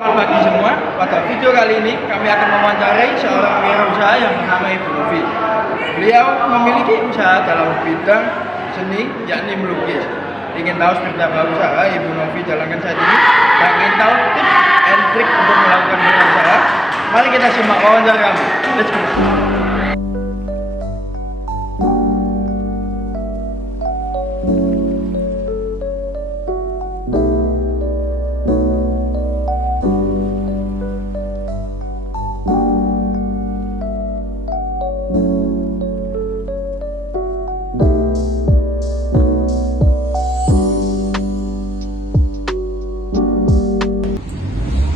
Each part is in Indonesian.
Selamat pagi semua. Pada video kali ini kami akan mewawancarai seorang wirausaha yang bernama Ibu Novi. Beliau memiliki usaha dalam bidang seni, yakni melukis. Ingin tahu seperti apa usaha Ibu Novi jalankan saat ini dan ingin tahu tips and trik untuk melakukan wirausaha? Mari kita simak wawancara kami. Let's go.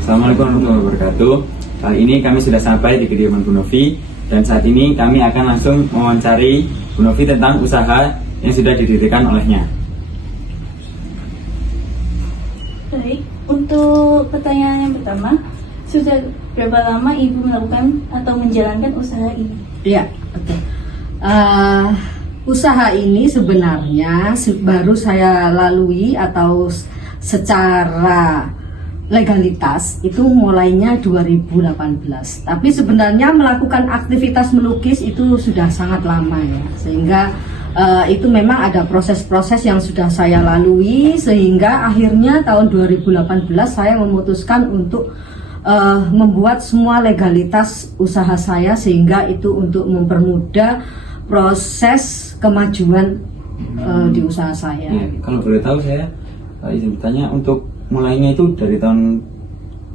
Assalamualaikum warahmatullahi wabarakatuh. Kali ini kami sudah sampai di kediaman Bu Novi dan saat ini kami akan langsung mewawancari Bu Novi tentang usaha yang sudah didirikan olehnya. Baik, untuk pertanyaan yang pertama, sudah berapa lama Ibu melakukan atau menjalankan usaha ini? Iya, betul. Usaha ini sebenarnya baru saya lalui atau secara legalitas itu mulainya 2018. Tapi sebenarnya melakukan aktivitas melukis itu sudah sangat lama ya. Sehingga itu memang ada proses-proses yang sudah saya lalui sehingga akhirnya tahun 2018 saya memutuskan untuk membuat semua legalitas usaha saya sehingga itu untuk mempermudah proses kemajuan di usaha saya. Ya, kalau boleh tahu saya izin bertanya, untuk mulainya itu dari tahun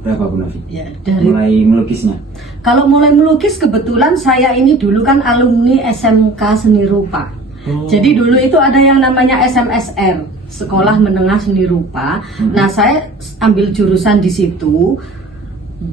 berapa Bu Novi? Ya, dari mulai melukisnya. Kalau mulai melukis kebetulan saya ini dulu kan alumni SMK Seni Rupa. Jadi dulu itu ada yang namanya SMSR, Sekolah Menengah Seni Rupa. Nah, saya ambil jurusan di situ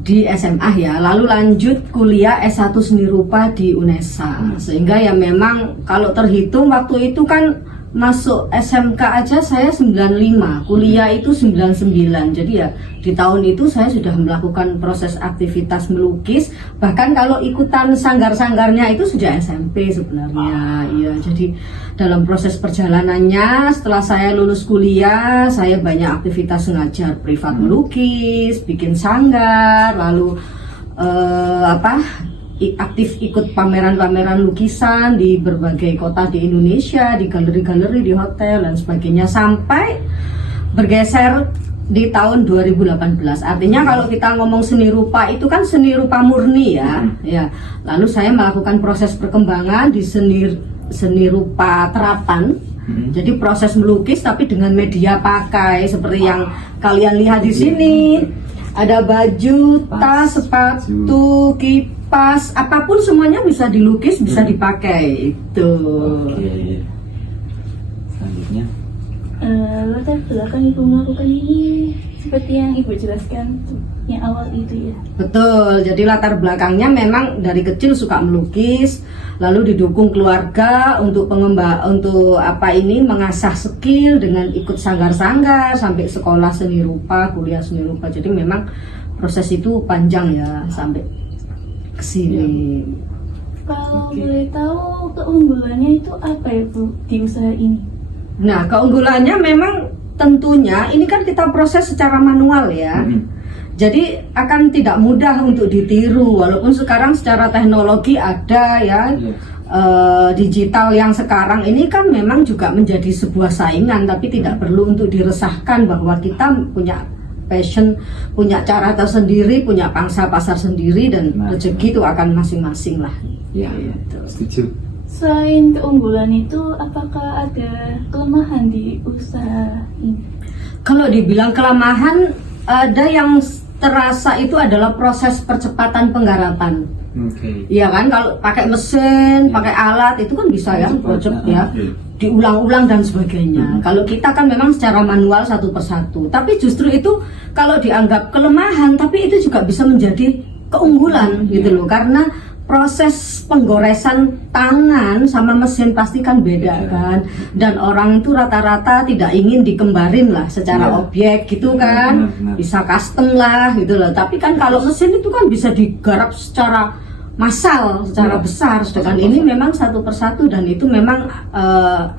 di SMA ya, lalu lanjut kuliah S1 Seni Rupa di UNESA. Sehingga ya memang kalau terhitung waktu itu kan masuk SMK aja saya 95, kuliah itu 99. Jadi ya di tahun itu saya sudah melakukan proses aktivitas melukis. Bahkan kalau ikutan sanggar-sanggarnya itu sudah SMP sebenarnya. Iya, jadi dalam proses perjalanannya setelah saya lulus kuliah, saya banyak aktivitas mengajar privat melukis, bikin sanggar, lalu aktif ikut pameran-pameran lukisan di berbagai kota di Indonesia, di galeri-galeri, di hotel dan sebagainya, sampai bergeser di tahun 2018. Artinya kalau kita ngomong seni rupa itu kan seni rupa murni ya. Ya. Lalu saya melakukan proses perkembangan di seni rupa terapan. Jadi proses melukis tapi dengan media pakai seperti yang kalian lihat di sini. Ada baju, tas, sepatu, kipas, apapun semuanya bisa dilukis, bisa dipakai itu. Oke. Selanjutnya. Latar belakang Ibu melakukan ini seperti yang Ibu jelaskan yang awal itu ya. Betul, jadi latar belakangnya memang dari kecil suka melukis, lalu didukung keluarga untuk mengasah skill dengan ikut sanggar-sanggar sampai sekolah seni rupa, kuliah seni rupa. Jadi memang proses itu panjang ya sampai ke sini. Kalau boleh tahu keunggulannya itu apa ya Bu di usaha ini? Nah, keunggulannya memang tentunya ini kan kita proses secara manual ya. Jadi akan tidak mudah untuk ditiru, walaupun sekarang secara teknologi ada ya. Digital yang sekarang ini kan memang juga menjadi sebuah saingan, tapi tidak perlu untuk diresahkan bahwa kita punya passion, punya cara tersendiri, punya pangsa pasar sendiri, dan rezeki itu akan masing-masing lah. Ya, setuju. Selain keunggulan itu, apakah ada kelemahan di usaha ini? Kalau dibilang kelemahan, ada yang terasa itu adalah proses percepatan penggarapan. Iya kan, kalau pakai mesin, pakai alat itu kan bisa ya, diulang-ulang dan sebagainya. Kalau kita kan memang secara manual satu persatu. Tapi justru itu kalau dianggap kelemahan, tapi itu juga bisa menjadi keunggulan gitu loh, karena proses penggoresan tangan sama mesin pasti kan beda kan, dan orang itu rata-rata tidak ingin dikembarin lah secara objek gitu kan, bisa custom lah gitu loh. Tapi kan kalau mesin itu kan bisa digarap secara massal, secara besar, sedangkan ini memang satu persatu dan itu memang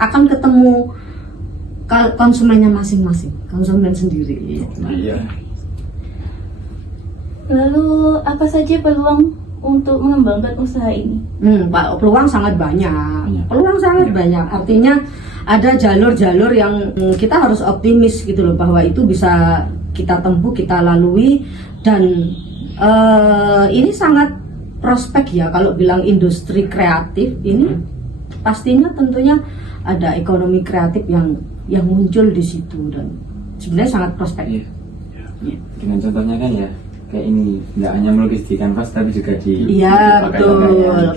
akan ketemu konsumennya masing-masing, konsumen sendiri. Iya. Lalu apa saja peluang untuk mengembangkan usaha ini? Pak, peluang sangat banyak. Peluang sangat banyak. Artinya ada jalur-jalur yang kita harus optimis gitu loh, bahwa itu bisa kita tempuh, kita lalui, dan ini sangat prospek ya. Kalau bilang industri kreatif ini pastinya tentunya ada ekonomi kreatif yang muncul di situ, dan sebenarnya sangat prospek. Dengan contohnya kan ya kayak ini, nggak hanya melukis di kanvas tapi juga di Iya, pakai betul. gambarnya.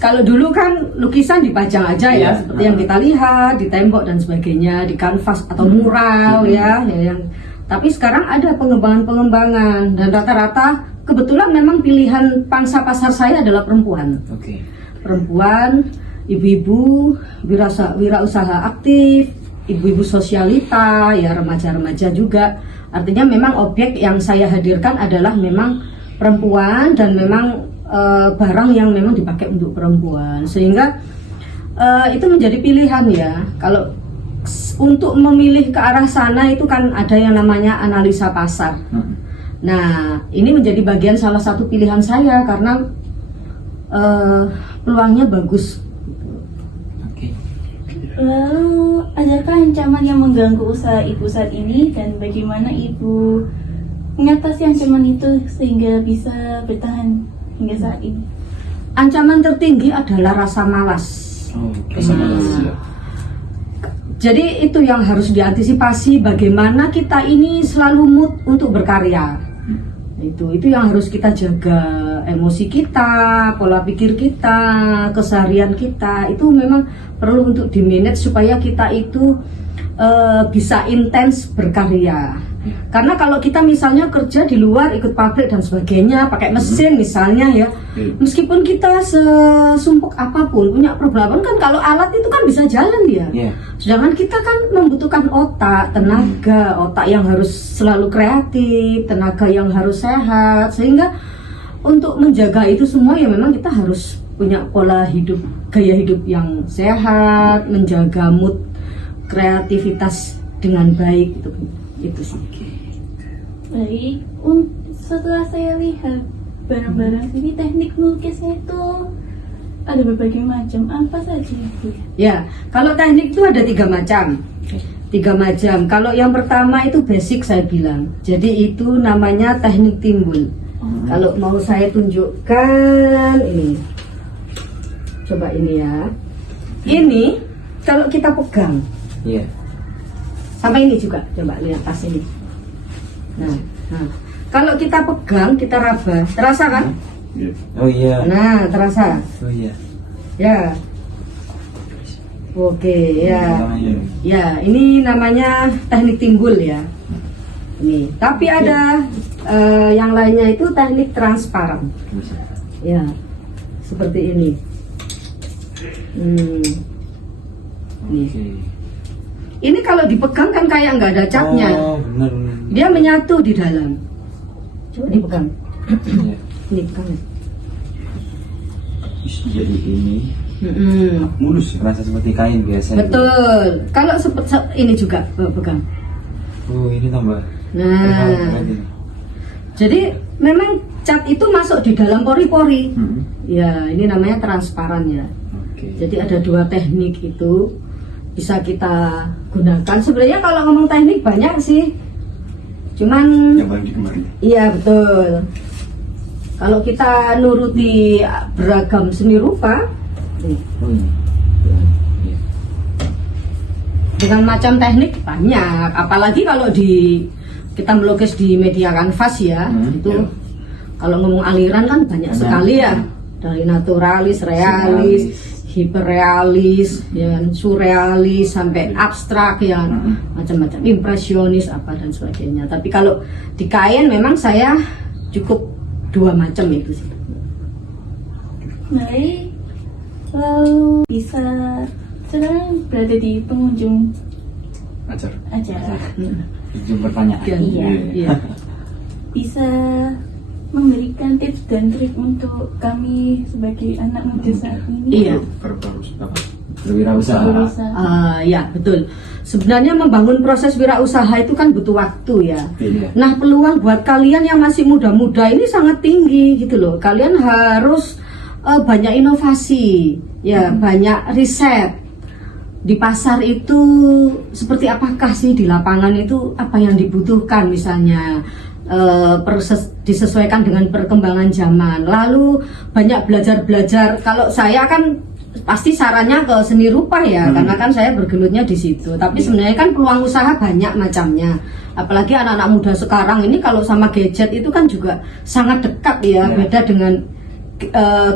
Kalau dulu kan lukisan dipajang aja ya, Iya, seperti yang kita lihat di tembok dan sebagainya, di kanvas atau mural ya yang. Tapi sekarang ada pengembangan-pengembangan, dan rata-rata kebetulan memang pilihan pangsa pasar saya adalah perempuan. Oke. Perempuan, ibu-ibu, wirausaha aktif, ibu-ibu sosialita, ya remaja-remaja juga. Artinya memang objek yang saya hadirkan adalah memang perempuan, dan memang barang yang memang dipakai untuk perempuan, sehingga itu menjadi pilihan ya. Kalau untuk memilih ke arah sana itu kan ada yang namanya analisa pasar. Nah, ini menjadi bagian salah satu pilihan saya karena peluangnya bagus. Lalu adakah ancaman yang mengganggu usaha ibu saat ini, dan bagaimana ibu mengatasi ancaman itu sehingga bisa bertahan hingga saat ini? Ancaman tertinggi adalah rasa malas. Jadi itu yang harus diantisipasi, bagaimana kita ini selalu mood untuk berkarya. Itu yang harus kita jaga, emosi kita, pola pikir kita, keseharian kita, itu memang perlu untuk di-manage supaya kita itu bisa intens berkarya. Karena kalau kita misalnya kerja di luar, ikut pabrik dan sebagainya, pakai mesin misalnya ya, meskipun kita sesumpuk apapun, punya problem kan, kalau alat itu kan bisa jalan dia. Sedangkan kita kan membutuhkan otak, tenaga, otak yang harus selalu kreatif, tenaga yang harus sehat, sehingga untuk menjaga itu semua ya memang kita harus punya pola hidup, gaya hidup yang sehat, menjaga mood, kreativitas dengan baik, itu sih. Baik, setelah saya lihat barang-barang ini, teknik melukisnya itu ada berbagai macam. Apa saja itu? Ya, kalau teknik itu ada 3 macam. 3 macam. Kalau yang pertama itu basic saya bilang. Jadi itu namanya teknik timbul. Kalau mau saya tunjukkan ini. Coba ini ya. Ini kalau kita pegang. Sama ini juga, coba lihat tas ini. Nah, kalau kita pegang, kita raba, terasa kan? Oh iya. Nah, terasa. Oh iya. Ya. Oke, ya. Ya, ini namanya teknik timbul ya. Ini. Tapi ada yang lainnya itu teknik transparan. Ya. Seperti ini. Nih. Ini kalau dipegang kan kayak nggak ada catnya. Oh, benar. Dia menyatu di dalam. Coba dipegang. Ini pegang. Jadi ini mulus, rasa seperti kain biasa. Betul. Kalau ini juga pegang. Oh, ini tambah. Nah. Jadi memang cat itu masuk di dalam pori-pori. Ya, ini namanya transparan ya. Jadi ada 2 teknik itu bisa kita gunakan. Sebenarnya kalau ngomong teknik banyak sih, cuman yang paling digemari. Iya betul. Kalau kita nuruti beragam seni rupa, dengan macam teknik banyak. Apalagi kalau kita melukis di media kanvas ya, itu kalau ngomong aliran kan banyak sekali ya, dari naturalis, realis, hiperrealis, ya, surrealis, sampai abstrak, ya, macam-macam, impresionis apa dan sebagainya. Tapi kalau di kain memang saya cukup 2 macam itu sih. Baik, lalu bisa sekarang berada di pengunjung acara. Itu pertanyaan. Iya. Bisa memberikan tips dan trik untuk kami sebagai anak muda saat ini? Iya. Berwirausaha. Ya betul. Sebenarnya membangun proses wirausaha itu kan butuh waktu ya. Iya. Nah, peluang buat kalian yang masih muda-muda ini sangat tinggi gitu loh. Kalian harus banyak inovasi, ya, banyak riset. Di pasar itu seperti apakah sih, di lapangan itu apa yang dibutuhkan misalnya, disesuaikan dengan perkembangan zaman. Lalu banyak belajar-belajar. Kalau saya kan pasti sarannya ke seni rupa ya, karena kan saya bergelutnya di situ. Tapi sebenarnya kan peluang usaha banyak macamnya. Apalagi anak-anak muda sekarang ini kalau sama gadget itu kan juga sangat dekat ya, beda dengan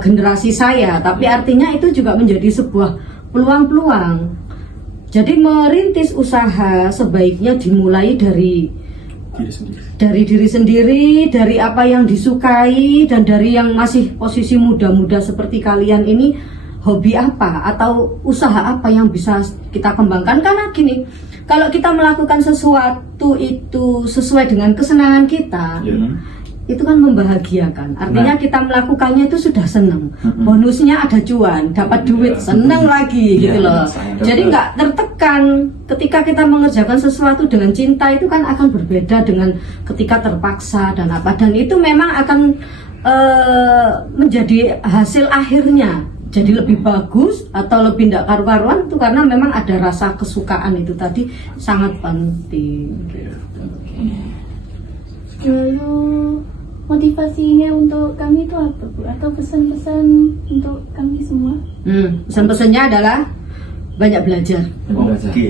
generasi saya. Tapi artinya itu juga menjadi sebuah peluang-peluang. Jadi merintis usaha sebaiknya dimulai dari diri sendiri, dari apa yang disukai, dan dari yang masih posisi muda-muda seperti kalian ini, hobi apa atau usaha apa yang bisa kita kembangkan. Karena gini, kalau kita melakukan sesuatu itu sesuai dengan kesenangan kita, itu kan membahagiakan. Artinya kita melakukannya itu sudah senang. Bonusnya ada cuan, dapat duit, senang lagi gitu loh. Jadi nggak tertekan. Ketika kita mengerjakan sesuatu dengan cinta itu kan akan berbeda dengan ketika terpaksa dan apa. Dan itu memang akan menjadi hasil akhirnya jadi lebih bagus atau lebih tidak karu-karuan itu karena memang ada rasa kesukaan itu tadi sangat penting gitu. Lalu motivasinya untuk kami itu apa, Bu? Atau pesan-pesan untuk kami semua? Pesan-pesannya adalah banyak belajar.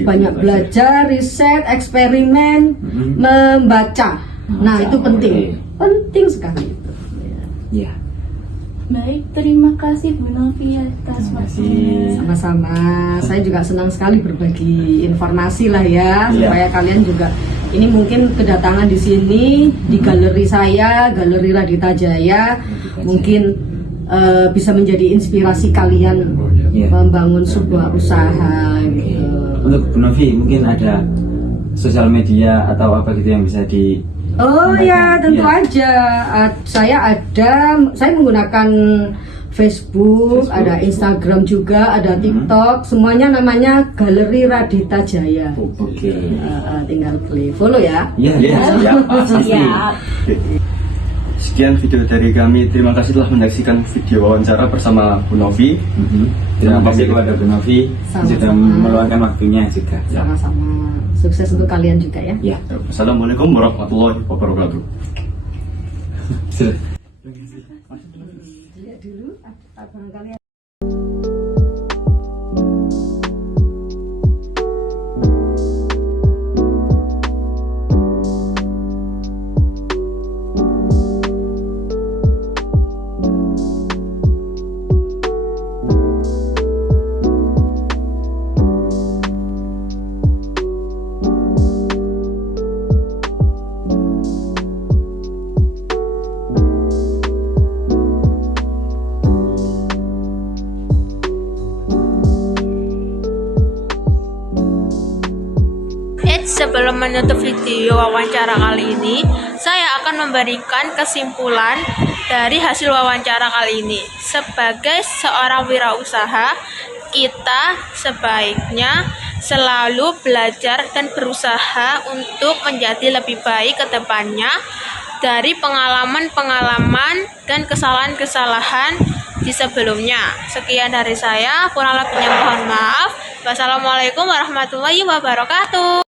Banyak belajar, riset, eksperimen, membaca. Nah, itu penting. Penting sekali itu. Iya. Baik, terima kasih Bu Novi atas waktunya. Sama-sama. Saya juga senang sekali berbagi informasi lah ya, supaya kalian juga ini mungkin kedatangan di sini di galeri saya, Galeri Radita Jaya, mungkin bisa menjadi inspirasi kalian membangun sebuah usaha gitu. Untuk Bu Novi mungkin ada sosial media atau apa gitu yang bisa di Ya tentu aja. Saya menggunakan Facebook, ada Instagram juga, ada TikTok, semuanya namanya Galeri Radita Jaya. Oke. Tinggal follow ya. Iya, pasti. Sekian video dari kami. Terima kasih telah menyaksikan video wawancara bersama Bu Novi. Terima kasih kepada Bu Novi sudah meluangkan waktunya juga. Sama-sama. Sukses untuk kalian juga ya. Ya. Assalamualaikum warahmatullahi wabarakatuh. Lihat dulu abang kalian. Sebelum menutup video wawancara kali ini, saya akan memberikan kesimpulan dari hasil wawancara kali ini. Sebagai seorang wirausaha, kita sebaiknya selalu belajar dan berusaha untuk menjadi lebih baik ke depannya dari pengalaman-pengalaman dan kesalahan-kesalahan di sebelumnya. Sekian dari saya, kurang lebihnya mohon maaf. Wassalamualaikum warahmatullahi wabarakatuh.